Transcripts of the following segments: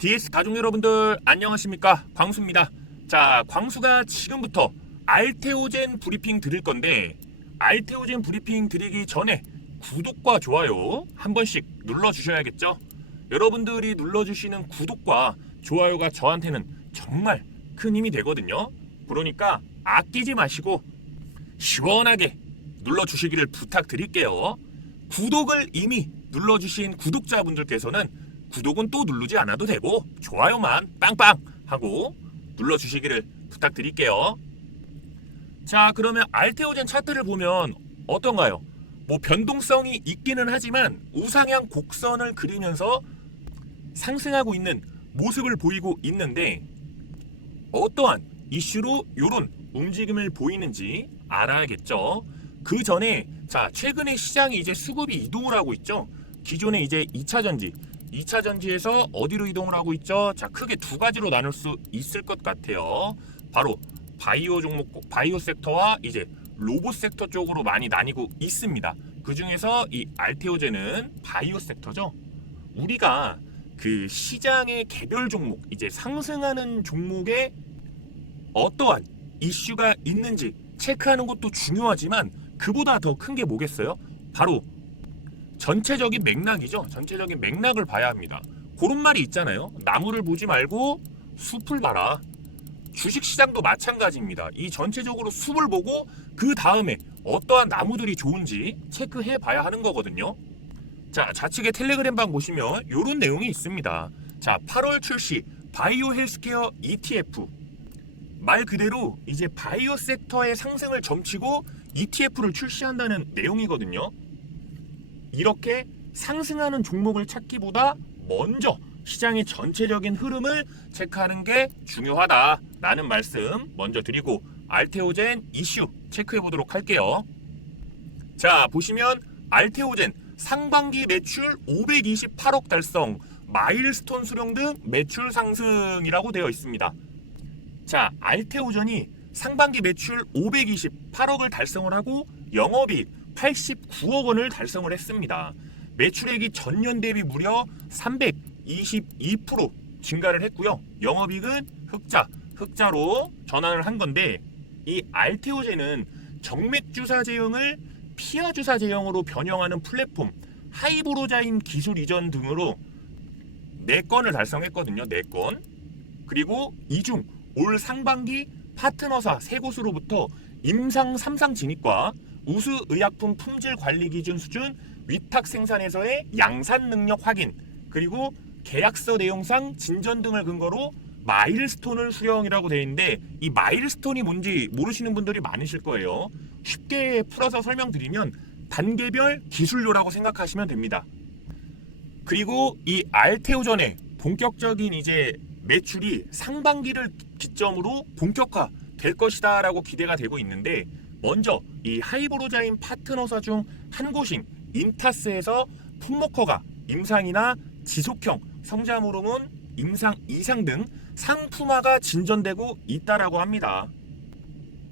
DS 가족 여러분들 안녕하십니까, 광수입니다. 자, 광수가 지금부터 알테오젠 브리핑 드릴 건데, 알테오젠 브리핑 드리기 전에 구독과 좋아요 한 번씩 눌러주셔야겠죠. 여러분들이 눌러주시는 구독과 좋아요가 저한테는 정말 큰 힘이 되거든요. 그러니까 아끼지 마시고 시원하게 눌러주시기를 부탁드릴게요. 구독을 이미 눌러주신 구독자분들께서는 구독은 또 누르지 않아도 되고 좋아요만 빵빵 하고 눌러주시기를 부탁드릴게요. 자, 그러면 알테오젠 차트를 보면 어떤가요? 뭐 변동성이 있기는 하지만 우상향 곡선을 그리면서 상승하고 있는 모습을 보이고 있는데, 어떠한 이슈로 이런 움직임을 보이는지 알아야겠죠. 그 전에 자, 최근에 시장이 이제 수급이 이동을 하고 있죠. 기존에 이제 2차 전지에서 어디로 이동을 하고 있죠? 자, 크게 두 가지로 나눌 수 있을 것 같아요. 바로 바이오 종목, 바이오 섹터와 이제 로봇 섹터 쪽으로 많이 나뉘고 있습니다. 그 중에서 이 알테오젠은 바이오 섹터죠. 우리가 그 시장의 개별 종목, 이제 상승하는 종목에 어떠한 이슈가 있는지 체크하는 것도 중요하지만 그보다 더 큰 게 뭐겠어요? 바로 전체적인 맥락이죠. 전체적인 맥락을 봐야 합니다. 그런 말이 있잖아요. 나무를 보지 말고 숲을 봐라. 주식시장도 마찬가지입니다. 이 전체적으로 숲을 보고 그 다음에 어떠한 나무들이 좋은지 체크해 봐야 하는 거거든요. 자, 좌측에 텔레그램방 보시면 이런 내용이 있습니다. 자, 8월 출시 바이오 헬스케어 ETF. 말 그대로 이제 바이오 섹터의 상승을 점치고 ETF를 출시한다는 내용이거든요. 이렇게 상승하는 종목을 찾기보다 먼저 시장의 전체적인 흐름을 체크하는 게 중요하다라는 말씀 먼저 드리고 알테오젠 이슈 체크해 보도록 할게요. 자, 보시면 알테오젠 상반기 매출 528억 달성, 마일스톤 수령 등 매출 상승이라고 되어 있습니다. 자, 알테오젠이 상반기 매출 528억을 달성을 하고 영업이익 89억 원을 달성을 했습니다. 매출액이 전년 대비 무려 322% 증가를 했고요. 영업이익은 흑자로 전환을 한 건데, 이 알테오젠은 정맥주사 제형을 피하주사 제형으로 변형하는 플랫폼 하이브로자인 기술 이전 등으로 4건을 달성했거든요. 4건. 그리고 이 중 올 상반기 파트너사 3곳으로부터 임상 3상 진입과 우수 의약품 품질 관리 기준 수준 위탁 생산에서의 양산 능력 확인, 그리고 계약서 내용상 진전 등을 근거로 마일스톤을 수령이라고 되어 있는데, 이 마일스톤이 뭔지 모르시는 분들이 많으실 거예요. 쉽게 풀어서 설명드리면 단계별 기술료라고 생각하시면 됩니다. 그리고 이 알테오젠의 본격적인 이제 매출이 상반기를 기점으로 본격화 될 것이다 라고 기대가 되고 있는데, 먼저 이 하이브로자인 파트너사 중 한 곳인 인타스에서 풋모커가 임상이나 지속형 성장 호르몬 임상 이상 등 상품화가 진전되고 있다라고 합니다.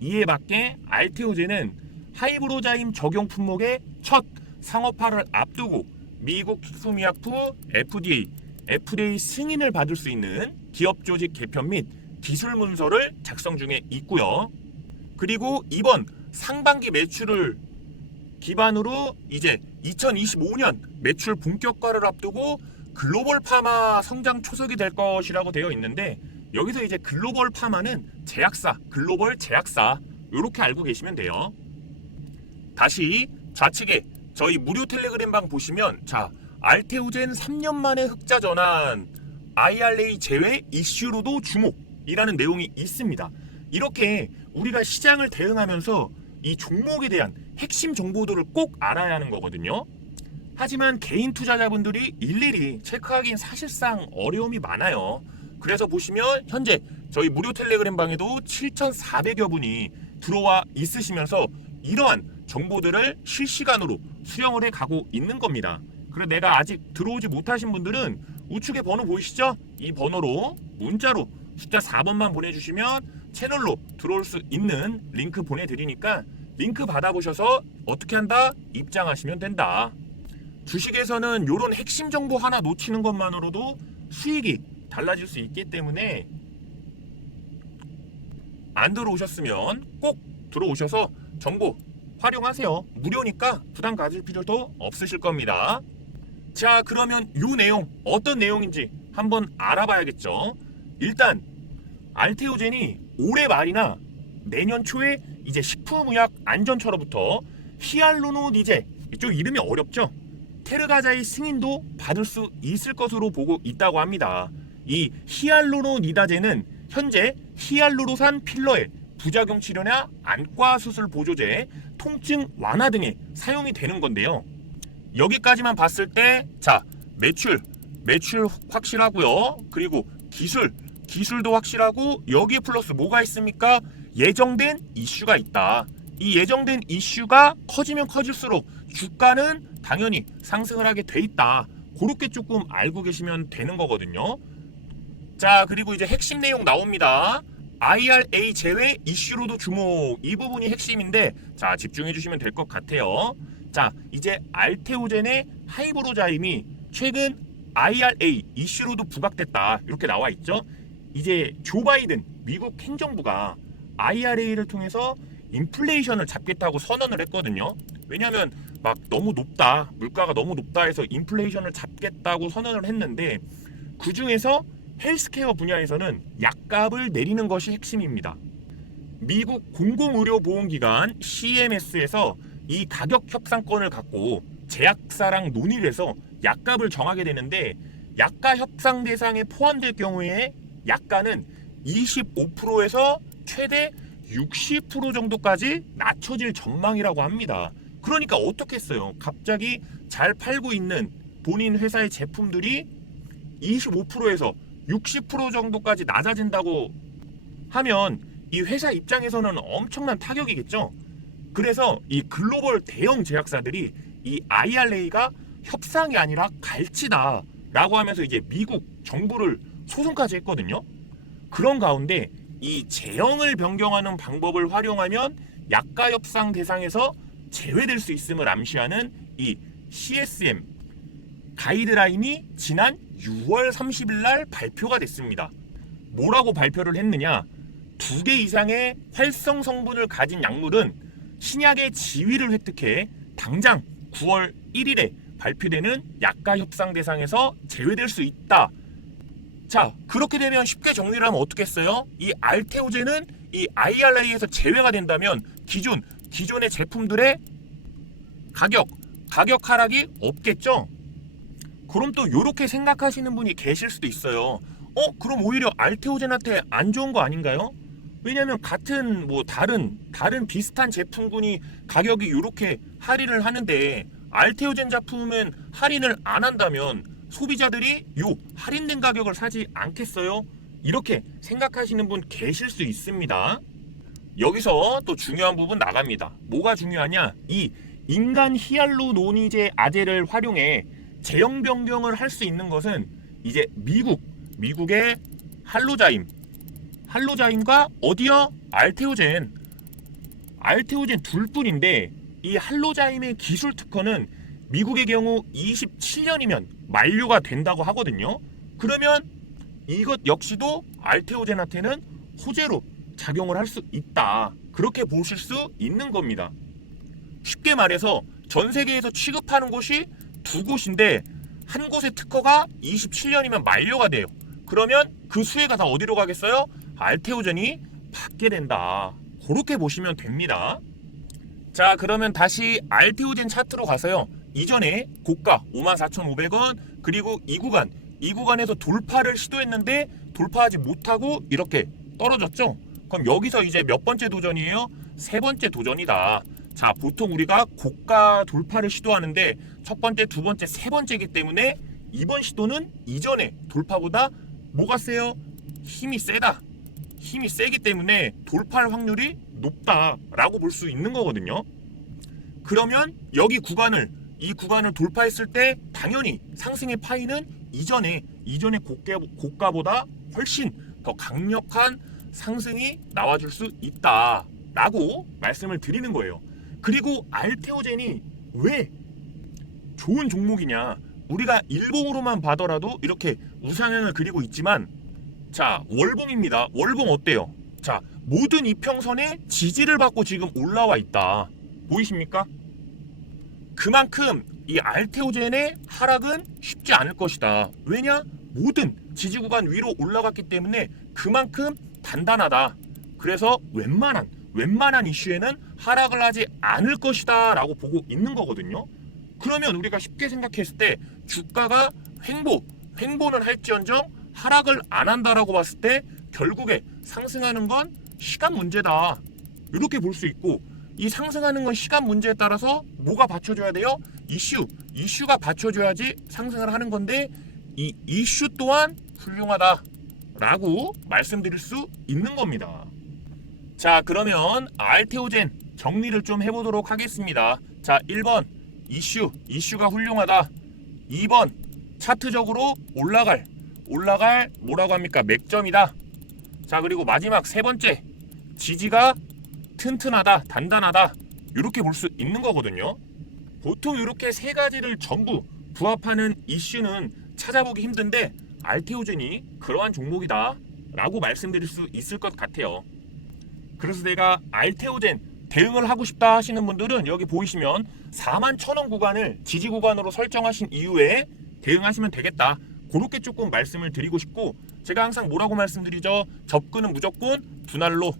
이에 맞게 알테오젠은 하이브로자인 적용 품목의 첫 상업화를 앞두고 미국 식품의약품 FDA 승인을 받을 수 있는 기업 조직 개편 및 기술 문서를 작성 중에 있고요. 그리고 이번 상반기 매출을 기반으로 이제 2025년 매출 본격화를 앞두고 글로벌 파마 성장 초석이 될 것이라고 되어 있는데, 여기서 이제 글로벌 파마는 제약사, 글로벌 제약사 이렇게 알고 계시면 돼요. 다시 좌측에 저희 무료 텔레그램방 보시면, 자, 알테오젠 3년 만에 흑자 전환, IRA 제외 이슈로도 주목이라는 내용이 있습니다. 이렇게 우리가 시장을 대응하면서 이 종목에 대한 핵심 정보들을 꼭 알아야 하는 거거든요. 하지만 개인 투자자분들이 일일이 체크하기엔 사실상 어려움이 많아요. 그래서 보시면 현재 저희 무료 텔레그램 방에도 7,400여 분이 들어와 있으시면서 이러한 정보들을 실시간으로 수령을 해 가고 있는 겁니다. 그래서 내가 아직 들어오지 못하신 분들은 우측에 번호 보이시죠? 이 번호로 문자로 숫자 4번만 보내주시면 채널로 들어올 수 있는 링크 보내드리니까 링크 받아보셔서 어떻게 한다? 입장하시면 된다. 주식에서는 이런 핵심 정보 하나 놓치는 것만으로도 수익이 달라질 수 있기 때문에 안 들어오셨으면 꼭 들어오셔서 정보 활용하세요. 무료니까 부담 가질 필요도 없으실 겁니다. 자, 그러면 이 내용 어떤 내용인지 한번 알아봐야겠죠. 일단 알테오젠이 올해 말이나 내년 초에 이제 식품의약 안전처로부터 히알루로니제, 이쪽 이름이 어렵죠? 테르가자의 승인도 받을 수 있을 것으로 보고 있다고 합니다. 이 히알루로니다제는 현재 히알루로산 필러의 부작용 치료나 안과 수술 보조제, 통증 완화 등에 사용이 되는 건데요. 여기까지만 봤을 때, 자, 매출 확실하고요. 그리고 기술도 확실하고, 여기에 플러스 뭐가 있습니까? 예정된 이슈가 있다. 이 예정된 이슈가 커지면 커질수록 주가는 당연히 상승을 하게 돼 있다. 그렇게 조금 알고 계시면 되는 거거든요. 자, 그리고 이제 핵심 내용 나옵니다. IRA 제외 이슈로도 주목. 이 부분이 핵심인데, 자, 집중해 주시면 될 것 같아요. 자, 이제 알테오젠의 하이브로자임이 최근 IRA 이슈로도 부각됐다. 이렇게 나와 있죠. 이제 조 바이든 미국 행정부가 IRA를 통해서 인플레이션을 잡겠다고 선언을 했거든요. 왜냐하면 막 너무 높다, 물가가 너무 높다 해서 인플레이션을 잡겠다고 선언을 했는데, 그 중에서 헬스케어 분야에서는 약값을 내리는 것이 핵심입니다. 미국 공공의료보험기관 CMS에서 이 가격 협상권을 갖고 제약사랑 논의를 해서 약값을 정하게 되는데, 약가 협상 대상에 포함될 경우에 약가는 25%에서 최대 60% 정도까지 낮춰질 전망이라고 합니다. 그러니까 어떻게 했어요? 갑자기 잘 팔고 있는 본인 회사의 제품들이 25%에서 60% 정도까지 낮아진다고 하면 이 회사 입장에서는 엄청난 타격이겠죠. 그래서 이 글로벌 대형 제약사들이 이 IRA가 협상이 아니라 갈치다 라고 하면서 이제 미국 정부를 소송까지 했거든요. 그런 가운데 이 제형을 변경하는 방법을 활용하면 약가 협상 대상에서 제외될 수 있음을 암시하는 이 CSM 가이드라인이 지난 6월 30일 날 발표가 됐습니다. 뭐라고 발표를 했느냐? 2개 이상의 활성 성분을 가진 약물은 신약의 지위를 획득해 당장 9월 1일에 발표되는 약가 협상 대상에서 제외될 수 있다. 자, 그렇게 되면 쉽게 정리를 하면 어떻겠어요? 이 알테오젠은 이 IRA에서 제외가 된다면 기존의 제품들의 가격 하락이 없겠죠? 그럼 또 이렇게 생각하시는 분이 계실 수도 있어요. 그럼 오히려 알테오젠한테 안 좋은 거 아닌가요? 왜냐면 같은 뭐 다른 비슷한 제품군이 가격이 이렇게 할인을 하는데, 알테오젠 제품은 할인을 안 한다면 소비자들이 요 할인된 가격을 사지 않겠어요? 이렇게 생각하시는 분 계실 수 있습니다. 여기서 또 중요한 부분 나갑니다. 뭐가 중요하냐? 이 인간 히알루로니제 아제를 활용해 제형 변경을 할 수 있는 것은 이제 미국의 할로자임과 어디요? 알테오젠 둘뿐인데, 이 할로자임의 기술 특허는 미국의 경우 27년이면 만료가 된다고 하거든요. 그러면 이것 역시도 알테오젠한테는 호재로 작용을 할 수 있다. 그렇게 보실 수 있는 겁니다. 쉽게 말해서 전 세계에서 취급하는 곳이 2곳인데 한 곳의 특허가 27년이면 만료가 돼요. 그러면 그 수혜가 다 어디로 가겠어요? 알테오젠이 받게 된다. 그렇게 보시면 됩니다. 자, 그러면 다시 알테오젠 차트로 가서요. 이전에 고가 54,500원, 그리고 이 구간에서 돌파를 시도했는데 돌파하지 못하고 이렇게 떨어졌죠. 그럼 여기서 이제 몇 번째 도전이에요? 세 번째 도전이다. 자, 보통 우리가 고가 돌파를 시도하는데 첫 번째, 두 번째, 세 번째이기 때문에 이번 시도는 이전에 돌파보다 뭐가 세요? 힘이 세다. 힘이 세기 때문에 돌파할 확률이 높다라고 볼 수 있는 거거든요. 그러면 이 구간을 돌파했을 때 당연히 상승의 파이는 이전에 고가보다 훨씬 더 강력한 상승이 나와줄 수 있다라고 말씀을 드리는 거예요. 그리고 알테오젠이 왜 좋은 종목이냐? 우리가 일봉으로만 봐더라도 이렇게 우상향을 그리고 있지만, 자, 월봉입니다. 월봉 어때요? 자, 모든 이평선에 지지를 받고 지금 올라와 있다. 보이십니까? 그만큼 이 알테오젠의 하락은 쉽지 않을 것이다. 왜냐? 모든 지지 구간 위로 올라갔기 때문에 그만큼 단단하다. 그래서 웬만한 이슈에는 하락을 하지 않을 것이다 라고 보고 있는 거거든요. 그러면 우리가 쉽게 생각했을 때 주가가 횡보는 할지언정 하락을 안 한다라고 봤을 때 결국에 상승하는 건 시간 문제다. 이렇게 볼 수 있고, 이 상승하는 건 시간 문제에 따라서 뭐가 받쳐줘야 돼요? 이슈가 받쳐줘야지 상승을 하는 건데, 이 이슈 또한 훌륭하다라고 말씀드릴 수 있는 겁니다. 자, 그러면 알테오젠 정리를 좀 해보도록 하겠습니다. 자, 1번 이슈가 훌륭하다. 2번 차트적으로 올라갈 뭐라고 합니까? 맥점이다. 자, 그리고 마지막 세 번째, 지지가 튼튼하다, 단단하다. 이렇게 볼 수 있는 거거든요. 보통 이렇게 세 가지를 전부 부합하는 이슈는 찾아보기 힘든데 알테오젠이 그러한 종목이다 라고 말씀드릴 수 있을 것 같아요. 그래서 내가 알테오젠 대응을 하고 싶다 하시는 분들은 여기 보이시면 41,000원 구간을 지지 구간으로 설정하신 이후에 대응하시면 되겠다. 그렇게 조금 말씀을 드리고 싶고, 제가 항상 뭐라고 말씀드리죠? 접근은 무조건 분할로.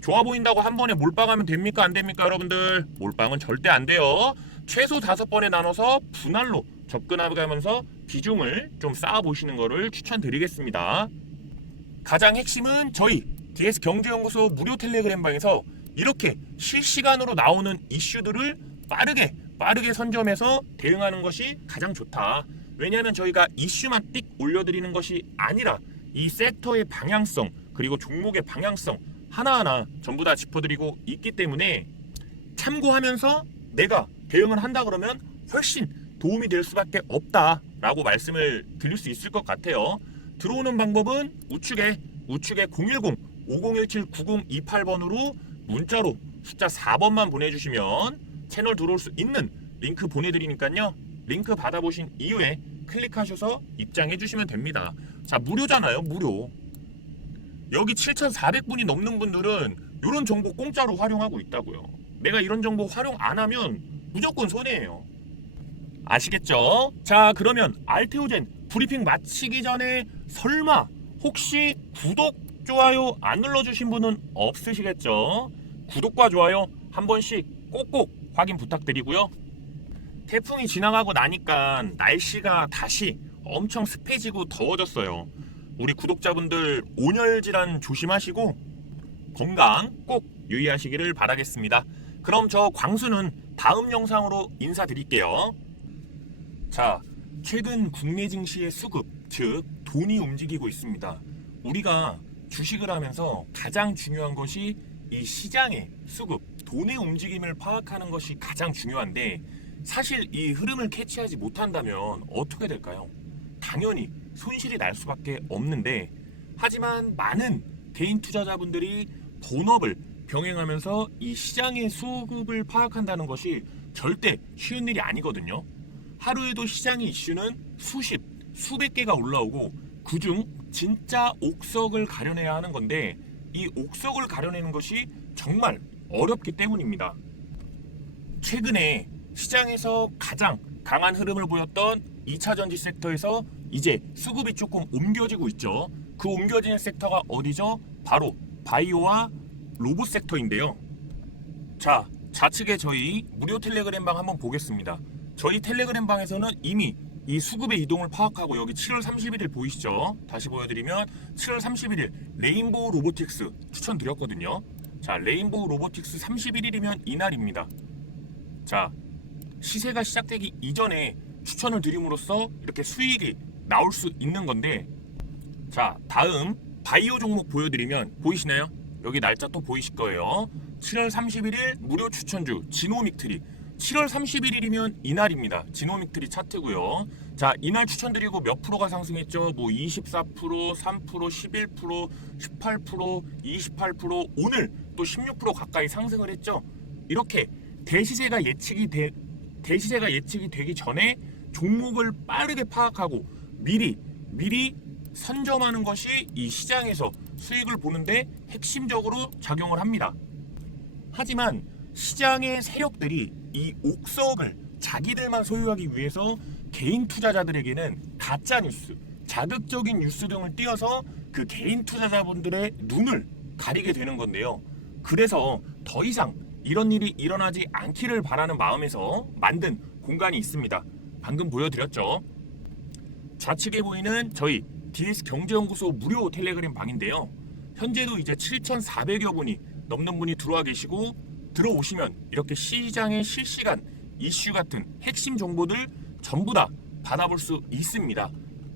좋아 보인다고 한 번에 몰빵하면 됩니까? 안 됩니까? 여러분들, 몰빵은 절대 안 돼요. 최소 5번에 나눠서 분할로 접근하면서 비중을 좀 쌓아보시는 거를 추천드리겠습니다. 가장 핵심은 저희 DS경제연구소 무료 텔레그램방에서 이렇게 실시간으로 나오는 이슈들을 빠르게 선점해서 대응하는 것이 가장 좋다. 왜냐하면 저희가 이슈만 띡 올려드리는 것이 아니라 이 섹터의 방향성 그리고 종목의 방향성 하나하나 전부 다 짚어드리고 있기 때문에 참고하면서 내가 대응을 한다 그러면 훨씬 도움이 될 수밖에 없다라고 말씀을 드릴 수 있을 것 같아요. 들어오는 방법은 우측에 010-5017-9028번으로 문자로 숫자 4번만 보내주시면 채널 들어올 수 있는 링크 보내드리니까요. 링크 받아보신 이후에 클릭하셔서 입장해 주시면 됩니다. 자, 무료잖아요. 무료. 여기 7,400분이 넘는 분들은 이런 정보 공짜로 활용하고 있다고요. 내가 이런 정보 활용 안 하면 무조건 손해예요. 아시겠죠? 자, 그러면 알테오젠 브리핑 마치기 전에 설마 혹시 구독, 좋아요 안 눌러주신 분은 없으시겠죠? 구독과 좋아요 한 번씩 꼭꼭 확인 부탁드리고요. 태풍이 지나가고 나니까 날씨가 다시 엄청 습해지고 더워졌어요. 우리 구독자분들 온열 질환 조심하시고 건강 꼭 유의하시기를 바라겠습니다. 그럼 저 광수는 다음 영상으로 인사드릴게요. 자, 최근 국내 증시의 수급, 즉 돈이 움직이고 있습니다. 우리가 주식을 하면서 가장 중요한 것이 이 시장의 수급, 돈의 움직임을 파악하는 것이 가장 중요한데, 사실 이 흐름을 캐치하지 못한다면 어떻게 될까요? 당연히 손실이 날 수밖에 없는데, 하지만 많은 개인 투자자분들이 본업을 병행하면서 이 시장의 수급을 파악한다는 것이 절대 쉬운 일이 아니거든요. 하루에도 시장의 이슈는 수백 개가 올라오고 그중 진짜 옥석을 가려내야 하는 건데, 이 옥석을 가려내는 것이 정말 어렵기 때문입니다. 최근에 시장에서 가장 강한 흐름을 보였던 2차전지 섹터에서 이제 수급이 조금 옮겨지고 있죠. 그 옮겨지는 섹터가 어디죠? 바로 바이오와 로봇 섹터인데요. 자, 좌측에 저희 무료 텔레그램방 한번 보겠습니다. 저희 텔레그램방에서는 이미 이 수급의 이동을 파악하고, 여기 7월 31일 보이시죠? 다시 보여드리면 7월 31일 레인보우 로보틱스 추천드렸거든요. 자, 레인보우 로보틱스 31일이면 이날입니다. 자, 시세가 시작되기 이전에 추천을 드림으로써 이렇게 수익이 나올 수 있는 건데, 자, 다음 바이오 종목 보여드리면 보이시나요? 여기 날짜 또 보이실 거예요. 7월 31일 무료 추천주 지노믹트리. 7월 31일이면 이날입니다. 지노믹트리 차트고요. 자, 이날 추천드리고 몇 프로가 상승했죠? 뭐 24%, 3%, 11%, 18%, 28%, 오늘 또 16% 가까이 상승을 했죠. 이렇게 대시세가 예측이 되기 전에 종목을 빠르게 파악하고 미리 선점하는 것이 이 시장에서 수익을 보는데 핵심적으로 작용을 합니다. 하지만 시장의 세력들이 이 옥석을 자기들만 소유하기 위해서 개인 투자자들에게는 가짜 뉴스, 자극적인 뉴스 등을 띄워서 그 개인 투자자분들의 눈을 가리게 되는 건데요. 그래서 더 이상 이런 일이 일어나지 않기를 바라는 마음에서 만든 공간이 있습니다. 방금 보여드렸죠. 좌측에 보이는 저희 DS 경제연구소 무료 텔레그램 방인데요. 현재도 이제 7,400여 분이 넘는 분이 들어와 계시고, 들어오시면 이렇게 시장의 실시간 이슈 같은 핵심 정보들 전부 다 받아볼 수 있습니다.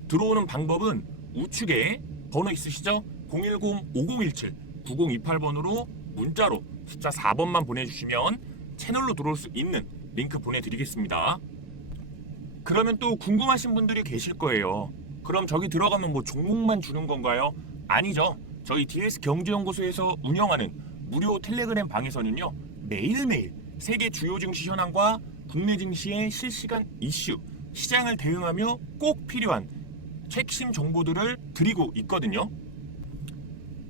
들어오는 방법은 우측에 번호 있으시죠? 010-5017-9028번으로 문자로 숫자 4번만 보내주시면 채널로 들어올 수 있는 링크 보내드리겠습니다. 그러면 또 궁금하신 분들이 계실 거예요. 그럼 저기 들어가면 뭐 종목만 주는 건가요? 아니죠. 저희 DS 경제연구소에서 운영하는 무료 텔레그램 방에서는요, 매일매일 세계 주요 증시 현황과 국내 증시의 실시간 이슈, 시장을 대응하며 꼭 필요한 핵심 정보들을 드리고 있거든요.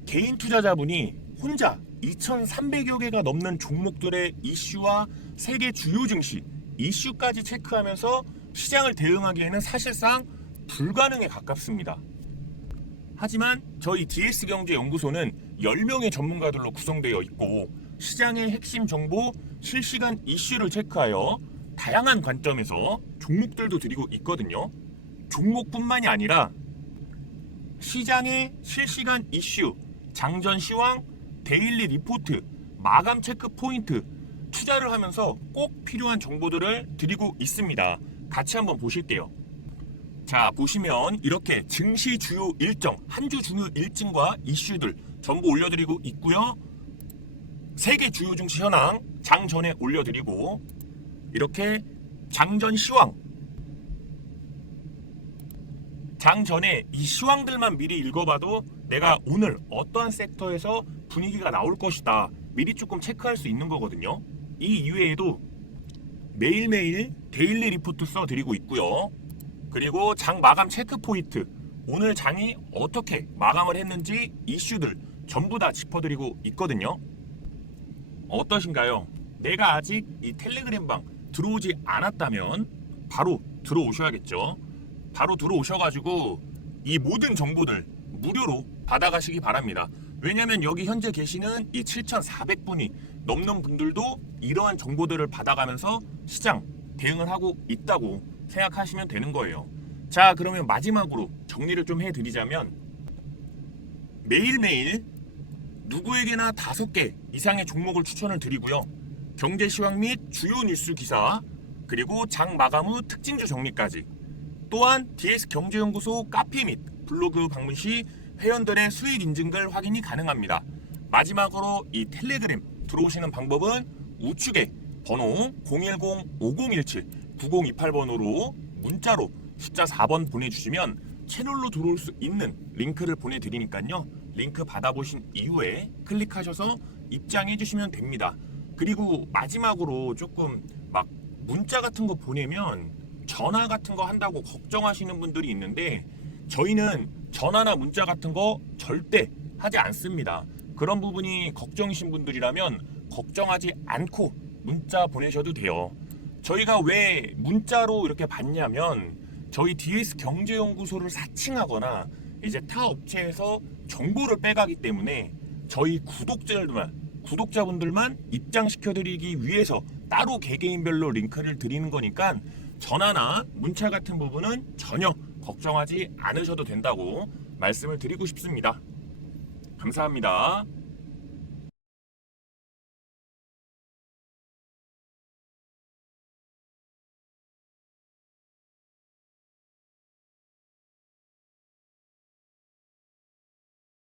개인 투자자분이 혼자 2,300여 개가 넘는 종목들의 이슈와 세계 주요 증시 이슈까지 체크하면서 시장을 대응하기에는 사실상 불가능에 가깝습니다. 하지만 저희 DS경제연구소는 10명의 전문가들로 구성되어 있고, 시장의 핵심 정보, 실시간 이슈를 체크하여 다양한 관점에서 종목들도 드리고 있거든요. 종목뿐만이 아니라 시장의 실시간 이슈, 장전 시황, 데일리 리포트, 마감 체크 포인트, 투자를 하면서 꼭 필요한 정보들을 드리고 있습니다. 같이 한번 보실게요. 자, 보시면 이렇게 증시 주요 일정, 한 주 주요 일정과 이슈들 전부 올려드리고 있고요. 세계 주요 증시 현황 장 전에 올려드리고, 이렇게 장전 시황, 장 전에 이 시황들만 미리 읽어봐도 내가 오늘 어떠한 섹터에서 분위기가 나올 것이다 미리 조금 체크할 수 있는 거거든요. 이 이외에도 매일매일 데일리 리포트 써드리고 있고요. 그리고 장 마감 체크 포인트, 오늘 장이 어떻게 마감을 했는지 이슈들 전부 다 짚어드리고 있거든요. 어떠신가요? 내가 아직 이 텔레그램 방 들어오지 않았다면 바로 들어오셔야겠죠. 바로 들어오셔가지고 이 모든 정보들 무료로 받아가시기 바랍니다. 왜냐하면 여기 현재 계시는 이 7,400분이 넘는 분들도 이러한 정보들을 받아가면서 시장 대응을 하고 있다고 생각하시면 되는 거예요. 자, 그러면 마지막으로 정리를 좀 해드리자면, 매일매일 누구에게나 5개 이상의 종목을 추천을 드리고요. 경제 시황 및 주요 뉴스 기사, 그리고 장 마감 후 특징주 정리까지, 또한 DS 경제연구소 카페 및 블로그 방문 시 회원들의 수익 인증들 확인이 가능합니다. 마지막으로 이 텔레그램 들어오시는 방법은 우측에 번호 010-5017-9028번으로 문자로 숫자 4번 보내주시면 채널로 들어올 수 있는 링크를 보내드리니까요. 링크 받아보신 이후에 클릭하셔서 입장해 주시면 됩니다. 그리고 마지막으로 조금 막 문자 같은 거 보내면 전화 같은 거 한다고 걱정하시는 분들이 있는데, 저희는 전화나 문자 같은 거 절대 하지 않습니다. 그런 부분이 걱정이신 분들이라면 걱정하지 않고 문자 보내셔도 돼요. 저희가 왜 문자로 이렇게 받냐면, 저희 DS 경제연구소를 사칭하거나 이제 타 업체에서 정보를 빼가기 때문에 저희 구독자분들만 입장시켜드리기 위해서 따로 개개인별로 링크를 드리는 거니까 전화나 문자 같은 부분은 전혀 걱정하지 않으셔도 된다고 말씀을 드리고 싶습니다. 감사합니다.